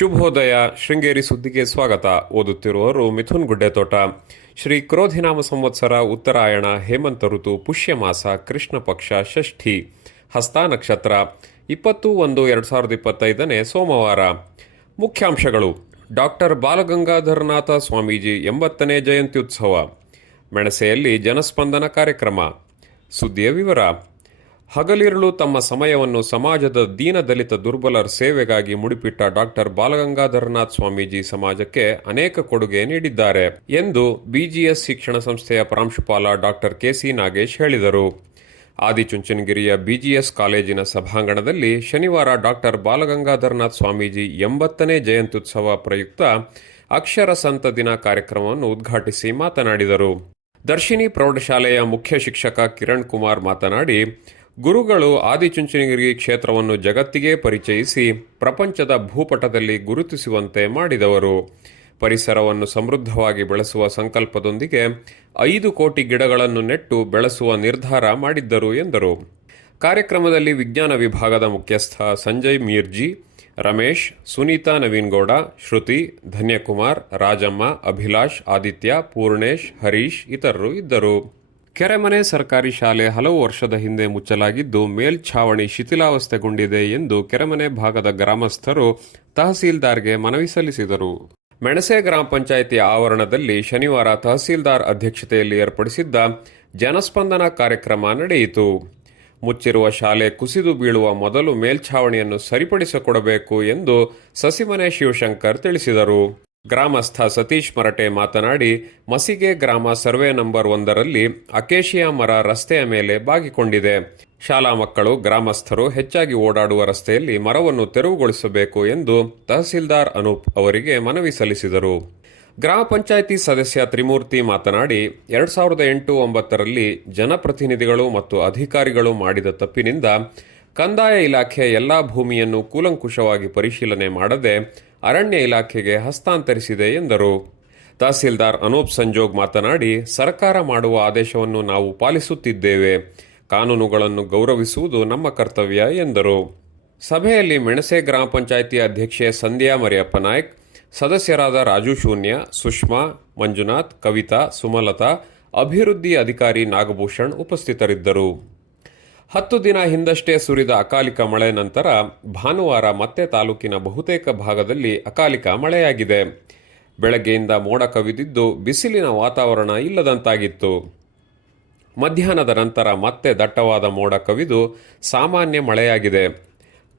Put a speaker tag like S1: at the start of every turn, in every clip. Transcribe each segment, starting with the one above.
S1: ಶುಭೋದಯ, ಶೃಂಗೇರಿ ಸುದ್ದಿಗೆ ಸ್ವಾಗತ. ಓದುತ್ತಿರುವವರು ಮಿಥುನ್ ಗುಡ್ಡೆತೋಟ. ಶ್ರೀ ಕ್ರೋಧಿನಾಮ ಸಂವತ್ಸರ, ಉತ್ತರಾಯಣ, ಹೇಮಂತ ಋತು ಪುಷ್ಯ ಮಾಸ ಕೃಷ್ಣ ಪಕ್ಷ, ಷಷ್ಠಿ, ಹಸ್ತ ನಕ್ಷತ್ರ, ಇಪ್ಪತ್ತು ಒಂದು ಎರಡು ಸಾವಿರದ ಇಪ್ಪತ್ತೈದನೇ ಸೋಮವಾರ. ಮುಖ್ಯಾಂಶಗಳು. ಡಾಕ್ಟರ್ ಬಾಲಗಂಗಾಧರನಾಥ ಸ್ವಾಮೀಜಿ ಎಂಬತ್ತನೇ ಜಯಂತ್ಯುತ್ಸವ. ಮೆಣಸೆಯಲ್ಲಿ ಜನಸ್ಪಂದನ ಕಾರ್ಯಕ್ರಮ. ಸುದ್ದಿಯ ವಿವರ. ಹಗಲಿರುಳು ತಮ್ಮ ಸಮಯವನ್ನು ಸಮಾಜದ ದೀನದಲಿತ ದುರ್ಬಲರ ಸೇವೆಗಾಗಿ ಮುಡಿಪಿಟ್ಟ ಡಾಕ್ಟರ್ ಬಾಲಗಂಗಾಧರನಾಥ್ ಸ್ವಾಮೀಜಿ ಸಮಾಜಕ್ಕೆ ಅನೇಕ ಕೊಡುಗೆ ನೀಡಿದ್ದಾರೆ ಎಂದು ಬಿಜಿಎಸ್ ಶಿಕ್ಷಣ ಸಂಸ್ಥೆಯ ಪ್ರಾಂಶುಪಾಲ ಡಾಕ್ಟರ್ ಕೆಸಿ ನಾಗೇಶ್ ಹೇಳಿದರು. ಆದಿಚುಂಚನಗಿರಿಯ ಬಿಜಿಎಸ್ ಕಾಲೇಜಿನ ಸಭಾಂಗಣದಲ್ಲಿ ಶನಿವಾರ ಡಾಕ್ಟರ್ ಬಾಲಗಂಗಾಧರನಾಥ್ ಸ್ವಾಮೀಜಿ ಎಂಬತ್ತನೇ ಜಯಂತ್ಯುತ್ಸವ ಪ್ರಯುಕ್ತ ಅಕ್ಷರ ಸಂತ ದಿನ ಕಾರ್ಯಕ್ರಮವನ್ನು ಉದ್ಘಾಟಿಸಿ ಮಾತನಾಡಿದರು. ದರ್ಶಿನಿ ಪ್ರೌಢಶಾಲೆಯ ಮುಖ್ಯ ಶಿಕ್ಷಕ ಕಿರಣ್ ಕುಮಾರ್ ಮಾತನಾಡಿ ಗುರುಗಳು ಆದಿಚುಂಚನಗಿರಿ ಕ್ಷೇತ್ರವನ್ನು ಜಗತ್ತಿಗೆ ಪರಿಚಯಿಸಿ ಪ್ರಪಂಚದ ಭೂಪಟದಲ್ಲಿ ಗುರುತಿಸುವಂತೆ ಮಾಡಿದವರು. ಪರಿಸರವನ್ನು ಸಮೃದ್ಧವಾಗಿ ಬೆಳೆಸುವ ಸಂಕಲ್ಪದೊಂದಿಗೆ ಐದು ಕೋಟಿ ಗಿಡಗಳನ್ನು ನೆಟ್ಟು ಬೆಳೆಸುವ ನಿರ್ಧಾರ ಮಾಡಿದ್ದರು ಎಂದರು. ಕಾರ್ಯಕ್ರಮದಲ್ಲಿ ವಿಜ್ಞಾನ ವಿಭಾಗದ ಮುಖ್ಯಸ್ಥ ಸಂಜಯ್ ಮೀರ್ಜಿ, ರಮೇಶ್, ಸುನೀತಾ ನವೀನ್ಗೌಡ, ಶ್ರುತಿ, ಧನ್ಯಕುಮಾರ್, ರಾಜಮ್ಮ, ಅಭಿಲಾಷ್, ಆದಿತ್ಯ, ಪೂರ್ಣೇಶ್, ಹರೀಶ್ ಇತರರು ಇದ್ದರು. ಕೆರೆಮನೆ ಸರ್ಕಾರಿ ಶಾಲೆ ಹಲವು ವರ್ಷದ ಹಿಂದೆ ಮುಚ್ಚಲಾಗಿದ್ದು ಮೇಲ್ಛಾವಣಿ ಶಿಥಿಲಾವಸ್ಥೆಗೊಂಡಿದೆ ಎಂದು ಕೆರೆಮನೆ ಭಾಗದ ಗ್ರಾಮಸ್ಥರು ತಹಸೀಲ್ದಾರ್ಗೆ ಮನವಿ ಸಲ್ಲಿಸಿದರು. ಮೆಣಸೆ ಗ್ರಾಮ ಪಂಚಾಯಿತಿ ಆವರಣದಲ್ಲಿ ಶನಿವಾರ ತಹಸೀಲ್ದಾರ್ ಅಧ್ಯಕ್ಷತೆಯಲ್ಲಿ ಏರ್ಪಡಿಸಿದ್ದ ಜನಸ್ಪಂದನ ಕಾರ್ಯಕ್ರಮ ನಡೆಯಿತು. ಮುಚ್ಚಿರುವ ಶಾಲೆ ಕುಸಿದು ಬೀಳುವ ಮೊದಲು ಮೇಲ್ಛಾವಣಿಯನ್ನು ಸರಿಪಡಿಸಿಕೊಡಬೇಕು ಎಂದು ಸಸಿಮನೆ ಶಿವಶಂಕರ್ ತಿಳಿಸಿದರು. ಗ್ರಾಮಸ್ಥ ಸತೀಶ್ ಮರಟೆ ಮಾತನಾಡಿ, ಮಸಿಗೆ ಗ್ರಾಮ ಸರ್ವೆ ನಂಬರ್ ಒಂದರಲ್ಲಿ ಅಕೇಶಿಯಾ ಮರ ರಸ್ತೆಯ ಮೇಲೆ ಬಾಗಿಕೊಂಡಿದೆ. ಶಾಲಾ ಮಕ್ಕಳು, ಗ್ರಾಮಸ್ಥರು ಹೆಚ್ಚಾಗಿ ಓಡಾಡುವ ರಸ್ತೆಯಲ್ಲಿ ಮರವನ್ನು ತೆರವುಗೊಳಿಸಬೇಕು ಎಂದು ತಹಸೀಲ್ದಾರ್ ಅನೂಪ್ ಅವರಿಗೆ ಮನವಿ ಸಲ್ಲಿಸಿದರು. ಗ್ರಾಮ ಪಂಚಾಯಿತಿ ಸದಸ್ಯ ತ್ರಿಮೂರ್ತಿ ಮಾತನಾಡಿ, ಎರಡ್ ಸಾವಿರದ ಎಂಟು ಒಂಬತ್ತರಲ್ಲಿ ಜನಪ್ರತಿನಿಧಿಗಳು ಮತ್ತು ಅಧಿಕಾರಿಗಳು ಮಾಡಿದ ತಪ್ಪಿನಿಂದ ಕಂದಾಯ ಇಲಾಖೆ ಎಲ್ಲಾ ಭೂಮಿಯನ್ನು ಕೂಲಂಕುಷವಾಗಿ ಪರಿಶೀಲನೆ ಮಾಡದೆ ಅರಣ್ಯ ಇಲಾಖೆಗೆ ಹಸ್ತಾಂತರಿಸಿದೆ ಎಂದರು. ತಹಸೀಲ್ದಾರ್ ಅನೂಪ್ ಸಂಜೋಗ್ ಮಾತನಾಡಿ, ಸರ್ಕಾರ ಮಾಡುವ ಆದೇಶವನ್ನು ನಾವು ಪಾಲಿಸುತ್ತಿದ್ದೇವೆ. ಕಾನೂನುಗಳನ್ನು ಗೌರವಿಸುವುದು ನಮ್ಮ ಕರ್ತವ್ಯ ಎಂದರು. ಸಭೆಯಲ್ಲಿ ಮೆಣಸೆ ಗ್ರಾಮ ಪಂಚಾಯಿತಿ ಅಧ್ಯಕ್ಷೆ ಸಂಧ್ಯಾ ಮರಿಯಪ್ಪ ನಾಯ್ಕ್, ಸದಸ್ಯರಾದ ರಾಜು ಶೂನ್ಯ, ಸುಷ್ಮಾ, ಮಂಜುನಾಥ್, ಕವಿತಾ, ಸುಮಲತಾ, ಅಭಿವೃದ್ಧಿ ಅಧಿಕಾರಿ ನಾಗಭೂಷಣ್ ಉಪಸ್ಥಿತರಿದ್ದರು. ಹತ್ತು ದಿನ ಹಿಂದಷ್ಟೇ ಸುರಿದ ಅಕಾಲಿಕ ಮಳೆ ನಂತರ ಭಾನುವಾರ ಮತ್ತೆ ತಾಲೂಕಿನ ಬಹುತೇಕ ಭಾಗದಲ್ಲಿ ಅಕಾಲಿಕ ಮಳೆಯಾಗಿದೆ. ಬೆಳಗ್ಗೆಯಿಂದ ಮೋಡ ಕವಿದಿದ್ದು ಬಿಸಿಲಿನ ವಾತಾವರಣ ಇಲ್ಲದಂತಾಗಿತ್ತು. ಮಧ್ಯಾಹ್ನದ ನಂತರ ಮತ್ತೆ ದಟ್ಟವಾದ ಮೋಡ ಕವಿದು ಸಾಮಾನ್ಯ ಮಳೆಯಾಗಿದೆ.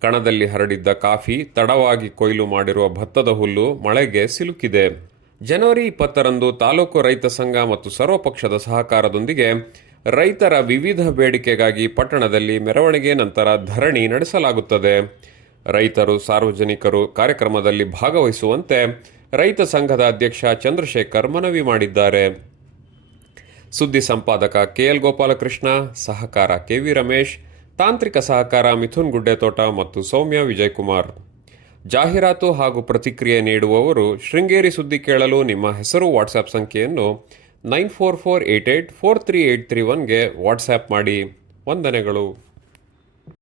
S1: ಕಣದಲ್ಲಿ ಹರಡಿದ್ದ ಕಾಫಿ, ತಡವಾಗಿ ಕೊಯ್ಲು ಮಾಡಿರುವ ಭತ್ತದ ಹುಲ್ಲು ಮಳೆಗೆ ಸಿಲುಕಿದೆ. ಜನವರಿ ಇಪ್ಪತ್ತರಂದು ತಾಲೂಕು ರೈತ ಸಂಘ ಮತ್ತು ಸರ್ವಪಕ್ಷದ ಸಹಕಾರದೊಂದಿಗೆ ರೈತರ ವಿವಿಧ ಬೇಡಿಕೆಗಾಗಿ ಪಟ್ಟಣದಲ್ಲಿ ಮೆರವಣಿಗೆ ನಂತರ ಧರಣಿ ನಡೆಸಲಾಗುತ್ತದೆ. ರೈತರು, ಸಾರ್ವಜನಿಕರು ಕಾರ್ಯಕ್ರಮದಲ್ಲಿ ಭಾಗವಹಿಸುವಂತೆ ರೈತ ಸಂಘದ ಅಧ್ಯಕ್ಷ ಚಂದ್ರಶೇಖರ್ ಮನವಿ ಮಾಡಿದ್ದಾರೆ. ಸುದ್ದಿ ಸಂಪಾದಕ ಕೆಎಲ್ ಗೋಪಾಲಕೃಷ್ಣ, ಸಹಕಾರ ಕೆವಿ ರಮೇಶ್, ತಾಂತ್ರಿಕ ಸಹಕಾರ ಮಿಥುನ್ ಗುಡ್ಡೆತೋಟ ಮತ್ತು ಸೌಮ್ಯ ವಿಜಯಕುಮಾರ್. ಜಾಹೀರಾತು ಹಾಗೂ ಪ್ರತಿಕ್ರಿಯೆ ನೀಡುವವರು ಶೃಂಗೇರಿ ಸುದ್ದಿ ಕೇಳಲು ನಿಮ್ಮ ಹೆಸರು ವಾಟ್ಸ್ಆಪ್ ಸಂಖ್ಯೆಯನ್ನು nine four four eight eight four three eight three ಒನ್ಗೆ WhatsApp ಮಾಡಿ. ವಂದನೆಗಳು.